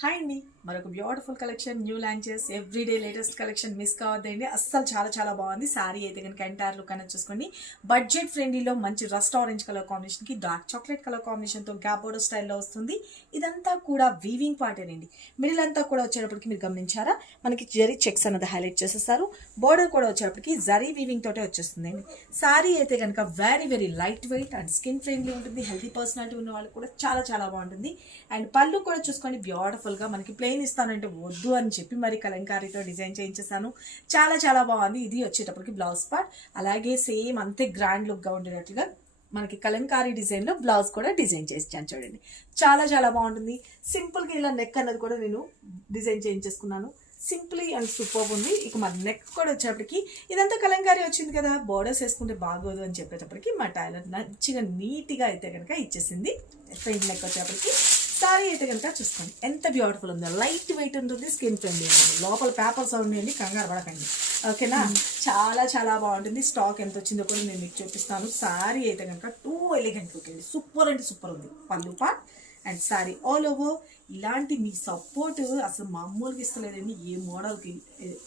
Hi అండి, మరొక beautiful collection, new launches, everyday latest collection miss కావద్దండి. అస్సలు చాలా చాలా బాగుంది. శారీ అయితే కనుక ఎంటైర్ లుక్ అనేది చూసుకోండి. బడ్జెట్ ఫ్రెండ్లీలో మంచి రస్ట్ ఆరెంజ్ కలర్ కాంబినేషన్కి డార్క్ చాక్లెట్ కలర్ కాంబినేషన్తో గ్యాప్ బోర్డర్ స్టైల్లో వస్తుంది. ఇదంతా కూడా వీవింగ్ పార్టేనండి. మిడిల్ అంతా కూడా వచ్చేటప్పటికి మీరు గమనించారా, మనకి జరీ చెక్స్ అన్నది హైలైట్ చేసేస్తారు. బోర్డర్ కూడా వచ్చేటప్పటికి జరీ వీవింగ్ తోటే వచ్చేస్తుందండి. శారీ అయితే కనుక very very light weight and skin friendly ఉంటుంది. హెల్తీ పర్సనాలిటీ ఉన్న వాళ్ళు కూడా చాలా చాలా బాగుంటుంది. అండ్ పళ్ళు కూడా చూసుకోండి, బ్యూటిఫుల్గా మనకి ప్లెయిన్ ఇస్తానంటే వద్దు అని చెప్పి మరి కలంకారీతో డిజైన్ చేయించేసాను. చాలా చాలా బాగుంది. ఇది వచ్చేటప్పటికి బ్లౌజ్ పార్ట్, అలాగే సేమ్ అంతే గ్రాండ్ లుక్గా ఉండేటట్లుగా మనకి కలంకారీ డిజైన్లో బ్లౌజ్ కూడా డిజైన్ చేయించాను. చూడండి, చాలా చాలా బాగుంటుంది. సింపుల్గా ఇలా నెక్ అన్నది కూడా నేను డిజైన్ చేయించేసుకున్నాను. సింప్లీ అండ్ సూపర్ ఉంది. ఇక మన నెక్ కూడా వచ్చేటప్పటికి ఇదంతా కలంకారీ వచ్చింది కదా, బోర్డర్స్ వేసుకుంటే బాగోదు అని చెప్పేటప్పటికి మా టైలర్ మంచిగా నీట్గా అయితే కనుక ఇచ్చేసింది. ఫ్రంట్ నెక్ వచ్చేటప్పటికి సారీ అయితే కనుక చూసుకోండి ఎంత బ్యూటిఫుల్ ఉందో. లైట్ వెయిట్ ఉంటుంది, స్కిన్ ఫ్రెండ్లీ ఉంటుంది. లోపల పేపర్స్ ఉన్నాయండి, కంగారు పడకండి, ఓకేనా. చాలా చాలా బాగుంటుంది. స్టాక్ ఎంత వచ్చిందో కూడా నేను మీకు చూపిస్తాను. సారీ అయితే కనుక టూ ఎలిగెంట్ లుక్ అండి, సూపర్ అంటే సూపర్ ఉంది. పళ్ళు part and sorry all over. ఇలాంటి మీ సపోర్ట్ అసలు మామూలుగా ఇస్తలేదండి.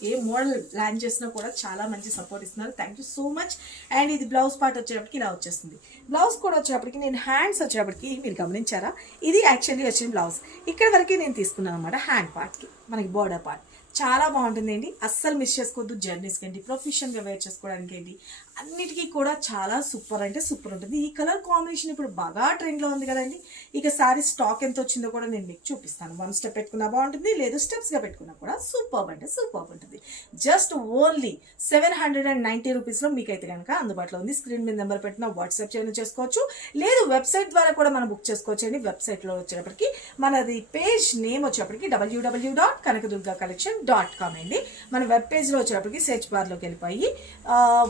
ఏ మోడల్ ల్యాండ్ చేసినా కూడా చాలా మంచి సపోర్ట్ ఇస్తున్నారు. Thank you so much. And ఇది బ్లౌజ్ పార్ట్ వచ్చేటప్పటికి ఇలా వచ్చేస్తుంది. బ్లౌజ్ కూడా వచ్చేటప్పటికి నేను హ్యాండ్స్ వచ్చేటప్పటికి మీరు గమనించారా, ఇది యాక్చువల్లీ వచ్చిన బ్లౌజ్. ఇక్కడ వరకు నేను తీసుకున్నాను అనమాట. హ్యాండ్ పార్ట్కి మనకి బోర్డర్ పార్ట్ చాలా బాగుంటుంది అండి. అస్సలు మిస్ చేసుకోవద్దు. జర్నీస్కి ఏంటి, ప్రొఫెషన్గా వేర్ చేసుకోవడానికి ఏంటి, అన్నిటికీ కూడా చాలా సూపర్ అంటే సూపర్ ఉంటుంది. ఈ కలర్ కాంబినేషన్ ఇప్పుడు బాగా ట్రెండ్లో ఉంది కదండి. ఇక సారీ స్టాక్ ఎంత వచ్చిందో కూడా నేను మీకు చూపిస్తాను. వన్ స్టెప్ పెట్టుకున్నా బాగుంటుంది, లేదు స్టెప్స్గా పెట్టుకున్నా కూడా సూపర్ అంటే సూపర్ ఉంటుంది. జస్ట్ ఓన్లీ 790 రూపీస్లో మీకైతే కనుక అందుబాటులో ఉంది. స్క్రీన్ మీద నెంబర్ పెట్టిన వాట్సాప్ చేయడం చేసుకోవచ్చు, లేదు వెబ్సైట్ ద్వారా కూడా మనం బుక్ చేసుకోవచ్చు అండి. వెబ్సైట్లో వచ్చేటప్పటికి మనది పేజ్ నేమ్ వచ్చేటప్పటికి www.kanakadurgacollection.com అండి. మన వెబ్ పేజ్లో వచ్చేటప్పటికి సెర్చ్ బార్లోకి వెళ్ళిపోయి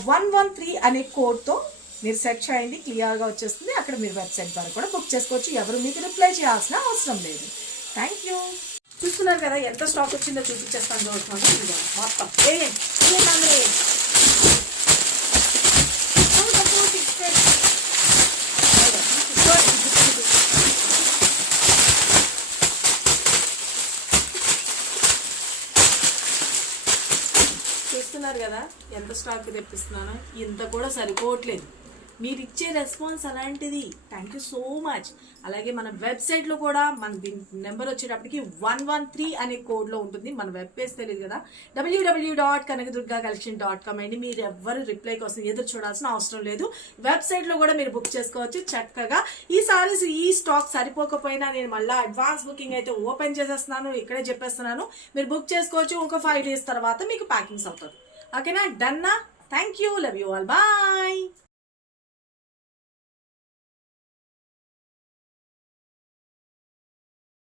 113 అనే కోడ్తో మీరు సెర్చ్ చేయండి, క్లియర్గా వచ్చేస్తుంది. అక్కడ మీరు వెబ్సైట్ ద్వారా కూడా బుక్ చేసుకోవచ్చు. ఎవరు మీకు రిప్లై చేయాల్సిన అవసరం లేదు. Thank you. చూస్తున్నారు కదా ఎంత స్టాక్ వచ్చిందో చూపించేస్తాను. చూస్తున్నాను మొత్తం చూస్తున్నారు కదా ఎంత స్టాక్ తెప్పిస్తున్నానో. ఇంత కూడా సరిపోవట్లేదు. మీరు ఇచ్చే రెస్పాన్స్ అలాంటిది. Thank you so much. అలాగే మన వెబ్సైట్లో కూడా మన దీని నెంబర్ వచ్చేటప్పటికి 113 అనే కోడ్లో ఉంటుంది. మన వెబ్ పేజ్ తెలియదు కదా, www.kanakadurgacollection.com అండి. మీరు ఎవ్వరు రిప్లై కోసం ఎదురు చూడాల్సిన అవసరం లేదు. వెబ్సైట్లో కూడా మీరు బుక్ చేసుకోవచ్చు చక్కగా. ఈ సారీస్ ఈ స్టాక్ సరిపోకపోయినా నేను మళ్ళీ అడ్వాన్స్ బుకింగ్ అయితే ఓపెన్ చేసేస్తున్నాను, ఇక్కడే చెప్పేస్తున్నాను. మీరు బుక్ చేసుకోవచ్చు. ఒక 5 days తర్వాత మీకు ప్యాకింగ్స్ అవుతుంది. ఓకేనా, డన్నా. Thank you, love you all, bye.